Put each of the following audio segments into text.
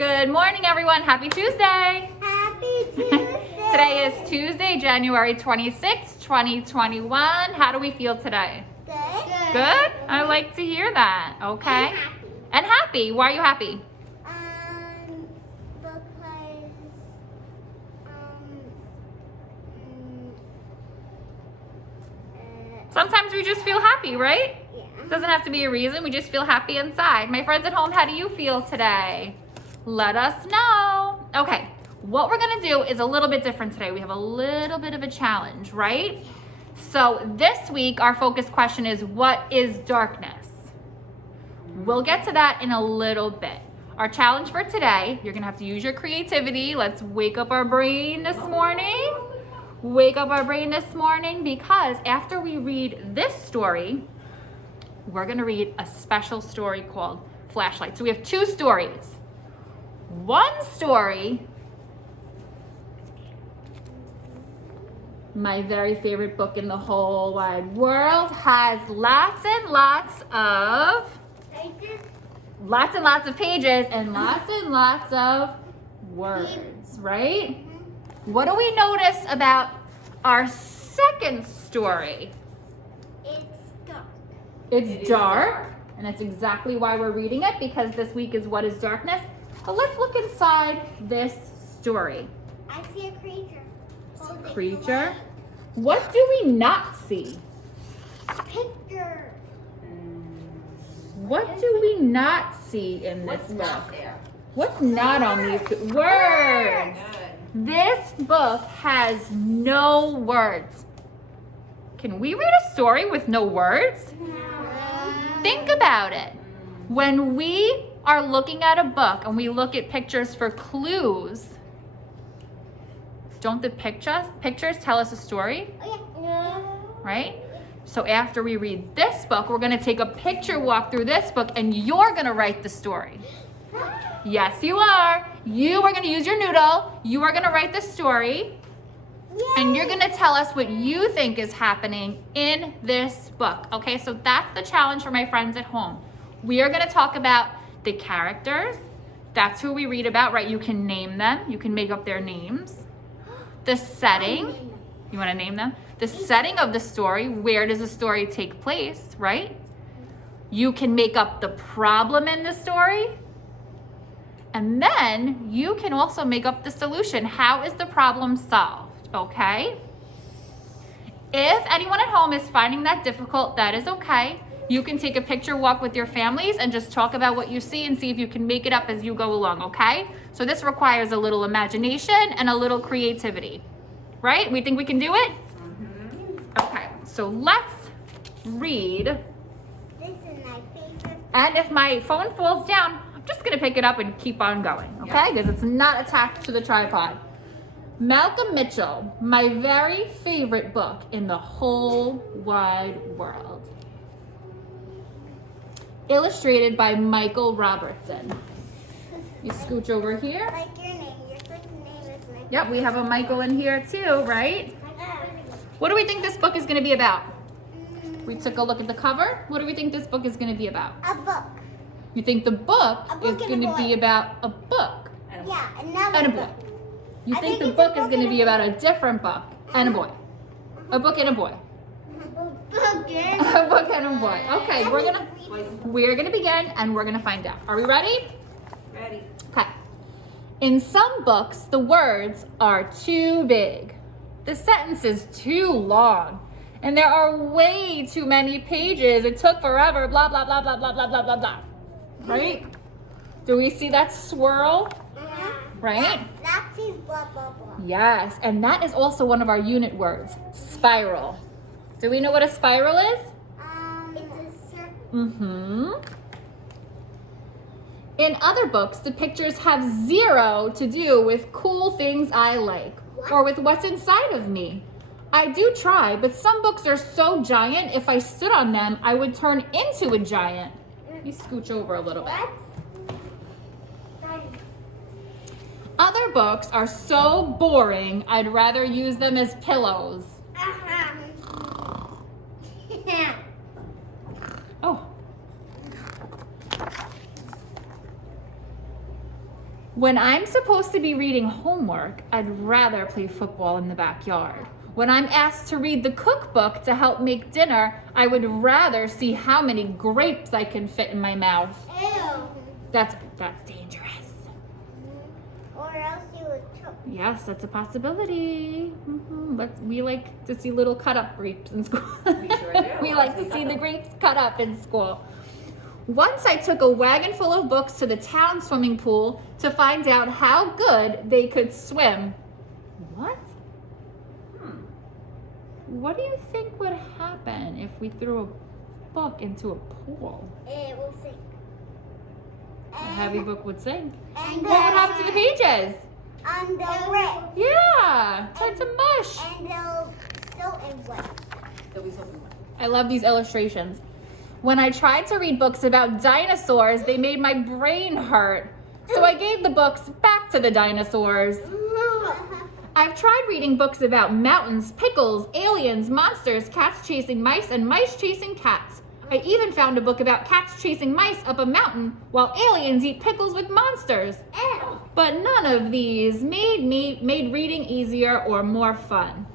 Good morning, everyone. Happy Tuesday. Happy Tuesday. Today is Tuesday, January 26th, 2021. How do we feel today? Good. Good? I like to hear that. Okay. And happy. And happy. Why are you happy? Because Sometimes we just feel happy, right? yeah. Doesn't have to be a reason. We just feel happy inside. My friends at home, how do you feel today? Let us know. Okay, what we're gonna do is a little bit different today. We have a little bit of a challenge, right? So this week, our focus question is, what is darkness? We'll get to that in a little bit. Our challenge for today, you're gonna have to use your creativity. Let's wake up our brain this morning. Wake up our brain this morning, because after we read this story, we're gonna read a special story called Flashlight. So we have two stories. One story, my very favorite book in the whole wide world, has lots and lots of pages and lots of words, right? What do we notice about our second story? It's dark. It's dark, and that's exactly why we're reading it, because this week is What is Darkness? But let's look inside this story. I see a creature. Holding the Creature. light. What do we not see? Picture. What do we not see in this What's book? not there? What's not on these words? This book has no words. Can we read a story with no words? Think about it. When we are looking at a book and we look at pictures for clues, don't the pictures tell us a story, Oh yeah. right? So after we read this book, we're gonna take a picture walk through this book, and you're gonna write the story. Yes, you are. You are gonna use your noodle. You are gonna write the story, and you're gonna tell us what you think is happening in this book. Okay, so that's the challenge for my friends at home. We are gonna talk about the characters. That's who we read about, right? You can name them. You can make up their names. The setting. You wanna name them? The setting of the story. Where does the story take place, right? You can make up the problem in the story. And then you can also make up the solution. How is the problem solved, okay? If anyone at home is finding that difficult, that is okay. You can take a picture walk with your families and just talk about what you see and see if you can make it up as you go along, okay? So this requires a little imagination and a little creativity, right? We think we can do it? Okay, so let's read. This is my favorite. And if my phone falls down, I'm just gonna pick it up and keep on going, okay? Because it's not attached to the tripod. Malcolm Mitchell, my very favorite book in the whole wide world. Illustrated by Michael Robertson. You scooch over here. Like your name. Your first name is Michael. Yep, we have a Michael in here too, right? What do we think this book is gonna be about? We took a look at the cover. What do we think this book is gonna be about? A book. You think the book A book is and a gonna be boy. about a book Yeah, another and a boy. book. You I think think the it's a book is book gonna and a be boy. about a different book and a boy. A book and a boy. Book and A book and a boy. Okay, we're gonna begin and we're gonna find out. Are we ready? Ready. Okay. In some books, the words are too big. The sentence is too long. And there are way too many pages. It took forever, blah, blah, blah, blah, blah, blah, blah, blah, blah. Right? Do we see that swirl? Right? That says blah, blah, blah. Yes, and that is also one of our unit words, spiral. Do we know what a spiral is? It's a circle. Mm-hmm. In other books, the pictures have zero to do with cool things I like or with what's inside of me. I do try, but some books are so giant, if I stood on them, I would turn into a giant. Let me scooch over a little bit. Other books are so boring, I'd rather use them as pillows. Oh. When I'm supposed to be reading homework, I'd rather play football in the backyard. When I'm asked to read the cookbook to help make dinner, I would rather see how many grapes I can fit in my mouth. Ew. That's dangerous. Or else you would choke. Yes, that's a possibility. We like to see little cut up grapes in school. We sure do. We like to see the grapes cut up in school. Once I took a wagon full of books to the town swimming pool to find out how good they could swim. What? What do you think would happen if we threw a book into a pool? It will sink. A heavy book would sink. And What would happen to the pages? And they'll rip. Yeah, turn to mush. And they'll soak and wet. There'll be something like I love these illustrations. When I tried to read books about dinosaurs, they made my brain hurt. So I gave the books back to the dinosaurs. I've tried reading books about mountains, pickles, aliens, monsters, cats chasing mice, and mice chasing cats. I even found a book about cats chasing mice up a mountain while aliens eat pickles with monsters. Ew. But none of these made reading easier or more fun.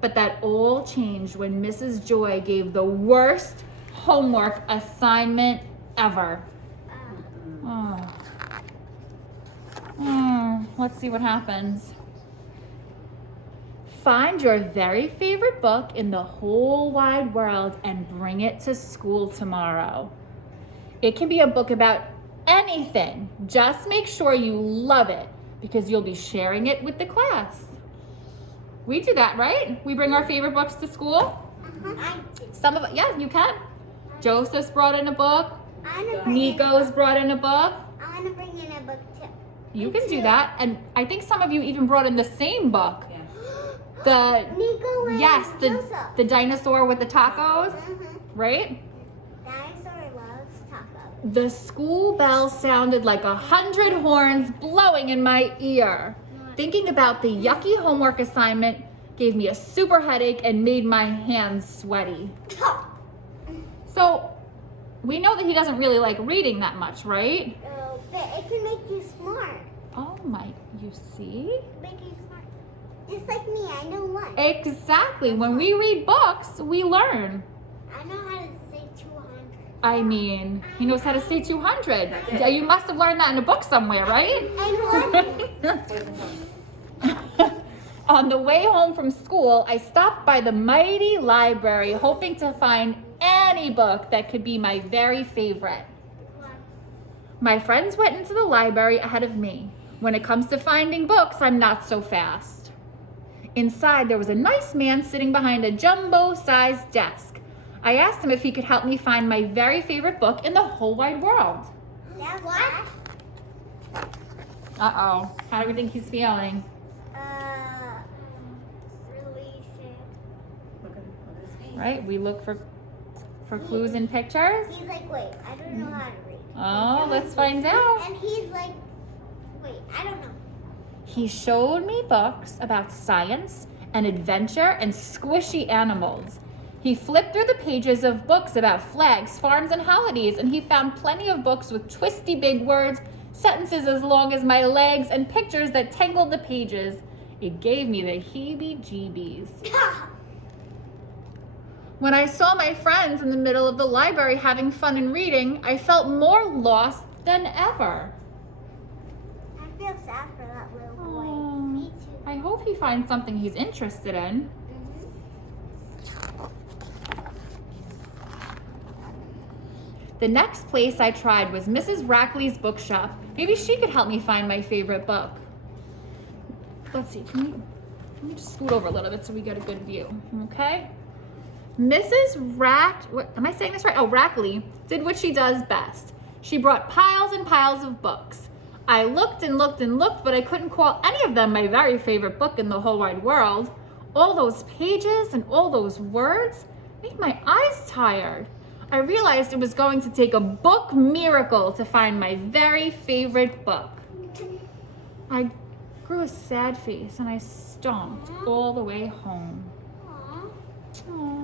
But that all changed when Mrs. Joy gave the worst homework assignment ever. Let's see what happens. Find your very favorite book in the whole wide world and bring it to school tomorrow. It can be a book about anything. Just make sure you love it because you'll be sharing it with the class. We do that, right? We bring our favorite books to school. Some of it, yeah, you can. Joseph's brought in a book. Nico's brought in a book. I want to bring in a book too. You can do that. And I think some of you even brought in the same book. Yeah. Nico and Joseph. The dinosaur with the tacos, right? Dinosaur loves tacos. The school bell sounded like 100 horns blowing in my ear. Thinking about the yucky homework assignment gave me a super headache and made my hands sweaty. So, we know that he doesn't really like reading that much, right? But it can make you smart. Oh my, you see? Make you smart. Just like me, I know one. Exactly. When we read books, we learn. I know how to say 200. I mean, he knows how to say 200. Yeah, you must have learned that in a book somewhere, right? On the way home from school, I stopped by the mighty library hoping to find any book that could be my very favorite. My friends went into the library ahead of me. When it comes to finding books, I'm not so fast. Inside, there was a nice man sitting behind a jumbo-sized desk. I asked him if he could help me find my very favorite book in the whole wide world. What? Uh-oh. How do we think he's feeling? Really sad. Look at his face. Right? We look for clues in pictures. He's like, wait, I don't know how to read. Oh, let's find out. And he's like, wait, I don't know. He showed me books about science and adventure and squishy animals. He flipped through the pages of books about flags, farms, and holidays, and he found plenty of books with twisty big words, sentences as long as my legs, and pictures that tangled the pages. It gave me the heebie-jeebies. When I saw my friends in the middle of the library having fun and reading, I felt more lost than ever. I feel sad for that little boy. Aw. Me too. I hope he finds something he's interested in. The next place I tried was Mrs. Rackleys Bookshop. Maybe she could help me find my favorite book. Let's see, let me just scoot over a little bit so we get a good view, okay? Mrs. Am I saying this right? Oh, Rackley did what she does best. She brought piles and piles of books. I looked and looked and looked, but I couldn't call any of them my very favorite book in the whole wide world. All those pages and all those words made my eyes tired. I realized it was going to take a book miracle to find my very favorite book. I grew a sad face and I stomped all the way home. Aww.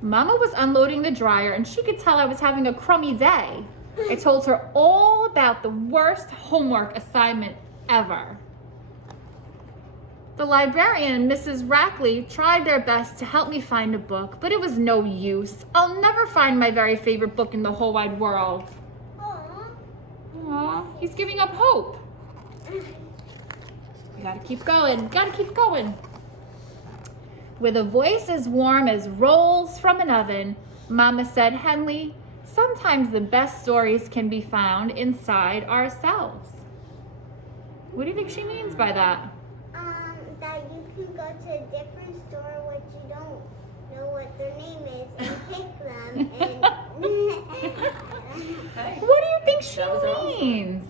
Mama was unloading the dryer and she could tell I was having a crummy day. I told her all about the worst homework assignment ever. The librarian and Mrs. Rackley tried their best to help me find a book, but it was no use. I'll never find my very favorite book in the whole wide world. Aw, he's giving up hope. We gotta keep going, gotta keep going. With a voice as warm as rolls from an oven, Mama said, Henley, sometimes the best stories can be found inside ourselves. What do you think she means by that? That you can go to a different store which you don't know what their name is and pick them and What do you think she That was awesome. means?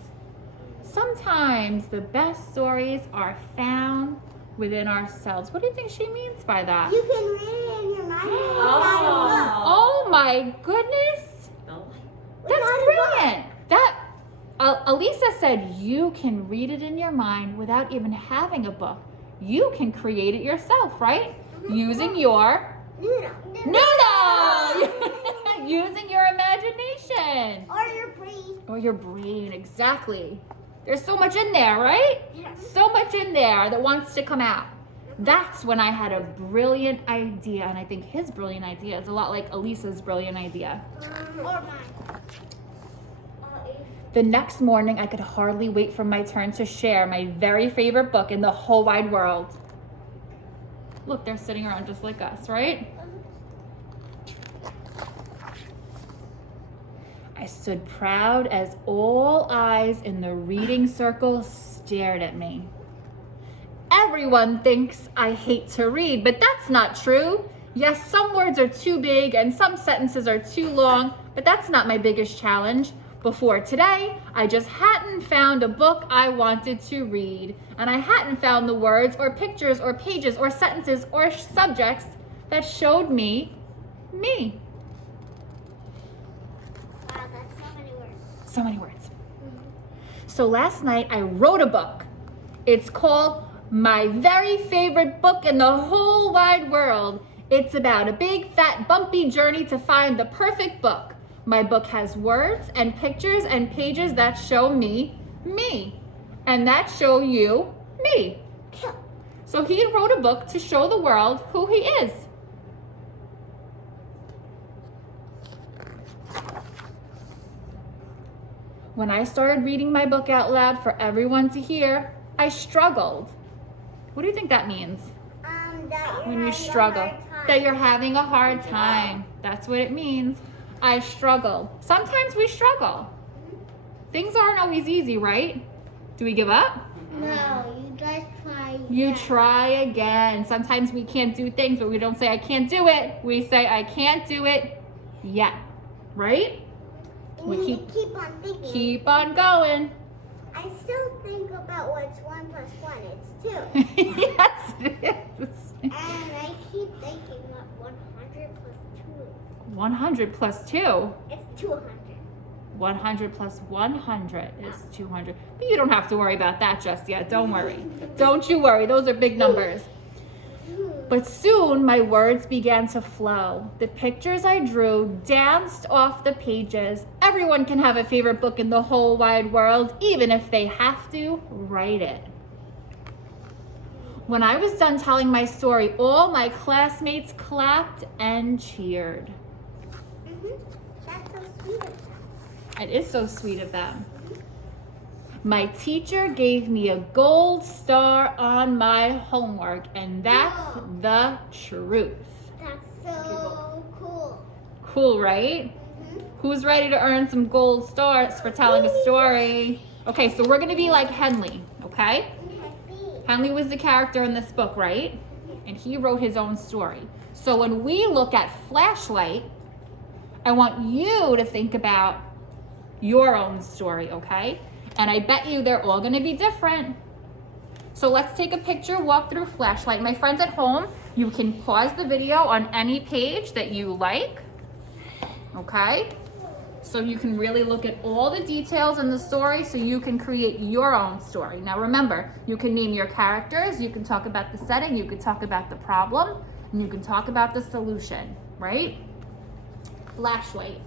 Sometimes the best stories are found within ourselves. What do you think she means by that? you can read it in your mind without a Oh my goodness. No. book. That's Without a brilliant. That Elisa said you can read it in your mind without even having a book. You can create it yourself, right? Using your Noodle. noodle. Using your imagination. Or your brain. Or your brain, exactly. There's so much in there, right? Yeah. So much in there that wants to come out. That's when I had a brilliant idea, and I think his brilliant idea is a lot like Elisa's brilliant idea. Or mine. The next morning, I could hardly wait for my turn to share my very favorite book in the whole wide world. Look, they're sitting around just like us, right? I stood proud as all eyes in the reading circle stared at me. Everyone thinks I hate to read, but that's not true. Yes, some words are too big and some sentences are too long, but that's not my biggest challenge. Before today, I just hadn't found a book I wanted to read, and I hadn't found the words or pictures or pages or sentences or subjects that showed me me. Wow, that's so many words. So many words. So last night I wrote a book. It's called My Very Favorite Book in the Whole Wide World. It's about a big, fat, bumpy journey to find the perfect book. My book has words and pictures and pages that show me, me. And that show you, me. So he wrote a book to show the world who he is. When I started reading my book out loud for everyone to hear, I struggled. What do you think that means? That When you having a struggle, hard time. that you're having a hard time. That's what it means. I struggled. Sometimes we struggle. Things aren't always easy, right? Do we give up? No, you just try. You again. try again. Sometimes we can't do things, but we don't say, I can't do it. We say, I can't do it yet. Right? And We you keep on thinking. Keep on going. I still think about what's 1 plus 1. It's 2. Yes, it is. And I keep thinking what 100 plus 2. 100 plus 2. It's 200. 100 plus 100 is 200. But you don't have to worry about that just yet. Don't worry. Don't you worry. Those are big numbers. But soon my words began to flow. The pictures I drew danced off the pages. Everyone can have a favorite book in the whole wide world, even if they have to write it. When I was done telling my story, all my classmates clapped and cheered. That's so sweet of them. It is so sweet of them. My teacher gave me a gold star on my homework, and that's the truth. That's so cool. Cool, right? Who's ready to earn some gold stars for telling a story? Okay, so we're gonna be like Henley, okay? Henley was the character in this book, right? And he wrote his own story. So when we look at Flashlight, I want you to think about your own story, okay? And I bet you they're all gonna be different. So let's take a picture, walk through Flashlight. My friends at home, you can pause the video on any page that you like, okay? So you can really look at all the details in the story so you can create your own story. Now remember, you can name your characters, you can talk about the setting, you can talk about the problem, and you can talk about the solution, right? Flashlight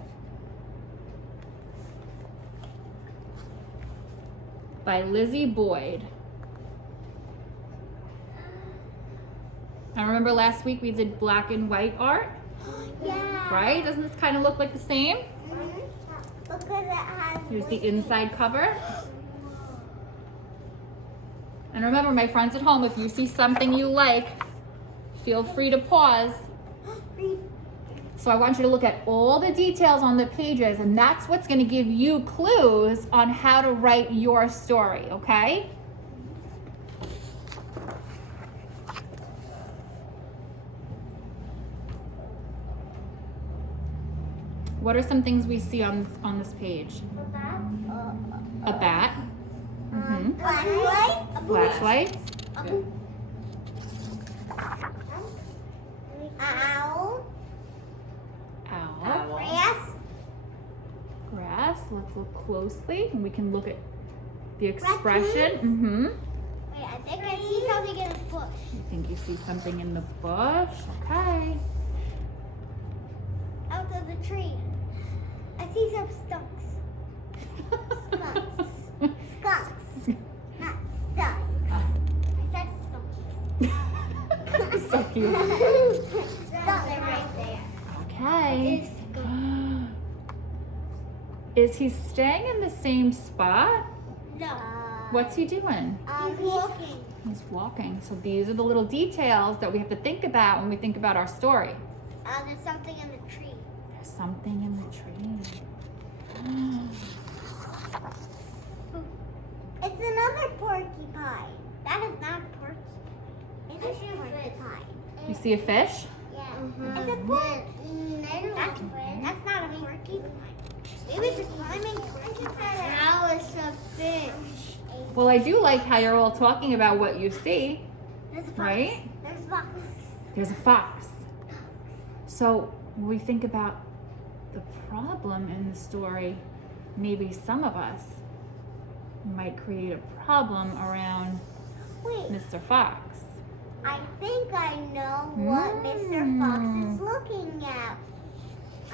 by Lizi Boyd. I remember last week we did black and white art, Yeah. right? Doesn't this kind of look like the same? Because it has. Here's the inside cover. And remember, my friends at home, if you see something you like, feel free to pause. So I want you to look at all the details on the pages, and that's what's going to give you clues on how to write your story, okay? What are some things we see on this page? A bat. Mm-hmm. Flashlight. Flashlights. Owl. Owl. Grass. Grass. Let's look closely, and we can look at the expression. Mm-hmm. Wait, I think I see something in the bush. You think you see something in the bush? Okay. Out of the tree. I see some skunks. Skunks. Skunks. Not skunks. I said skunks. So cute. Skunks are right there. Okay. Is he staying in the same spot? No. What's he doing? He's walking. He's walking. So these are the little details that we have to think about when we think about our story. There's something in the tree. There's something in the tree. It's another porcupine. That is not a porcupine. It's a porcupine. You see a fish? Yeah. It's a porcupine. That's not a porcupine. Maybe it's a climbing porcupine. Now it's a fish. Well, I do like how you're all talking about what you see, There's a fox. right? There's a fox. There's a fox. So when we think about the problem in the story, maybe some of us might create a problem around Wait, Mr. Fox. I think I know what Mr. Fox is looking at.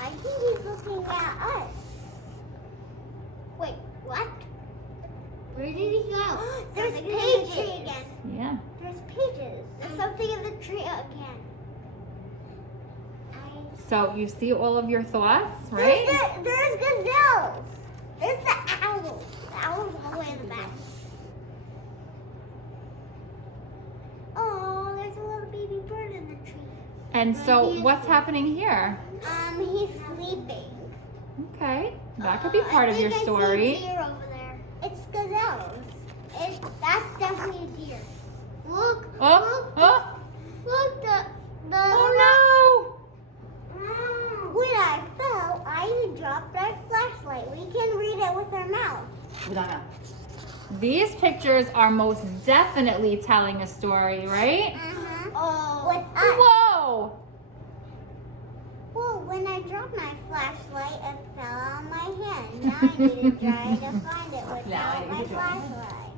I think he's looking at us. Wait, what? Where did he go? There's pages again. Yeah. There's pages. There's something in the tree again. So you see all of your thoughts, right? There's gazelles. There's the owl. The owl's all the way in the back. Oh, there's a little baby bird in the tree. And so what's happening here? He's sleeping. Okay. That could be part of your story. I see a deer over there. It's gazelles. That's definitely a deer. Look. Oh. Look, the Oh When I fell, I dropped our flashlight. We can read it with our mouth. no. These pictures are most definitely telling a story, right? Oh. With us. Whoa! Well, when I dropped my flashlight, it fell on my hand. Now I need to try to find it without my flashlight.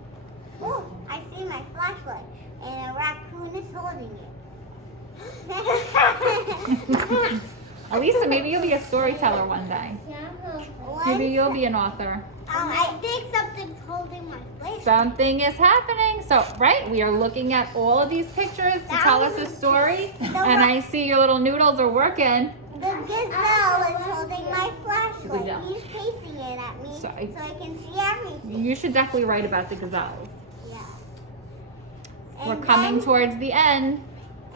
Oh, I see my flashlight, and a raccoon is holding it. Elisa, maybe you'll be a storyteller one day. Maybe you'll be an author. I think something's holding my flashlight. Something is happening. So, right, we are looking at all of these pictures to tell us a story. And I see your little noodles are working. The gazelle is holding my flashlight. Gazelle. He's facing it at me So so I can see everything. You should definitely write about the gazelles. Yeah. We're And coming then- towards the end.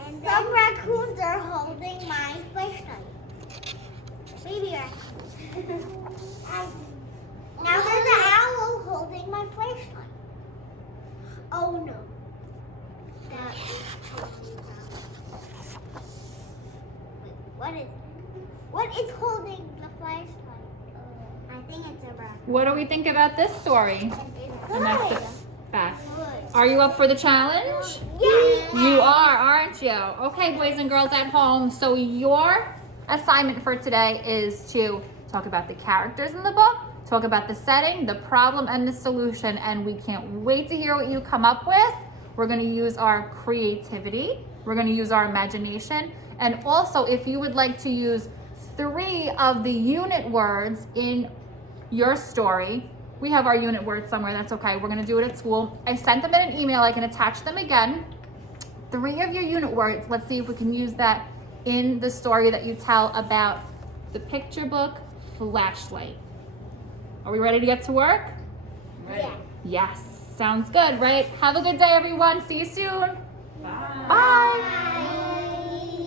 And some raccoons are holding my flashlight. Baby raccoons. Now there's an owl holding my flashlight. Oh no. Wait, what is holding the flashlight? I think it's a raccoon. What do we think about this story? And that's Good. it. Back. Good. Are you up for the challenge? Yeah. You are, aren't you? Okay, boys and girls at home. So your assignment for today is to talk about the characters in the book, talk about the setting, the problem, and the solution. And we can't wait to hear what you come up with. We're going to use our creativity We're gonna use our imagination. And also, if you would like to use 3 of the unit words in your story, we have our unit words somewhere, that's okay. We're gonna do it at school. I sent them in an email, I can attach them again. 3 of your unit words, let's see if we can use that in the story that you tell about the picture book flashlight. Are we ready to get to work? Ready. Yes, sounds good, right? Have a good day, everyone. See you soon. Bye. Bye.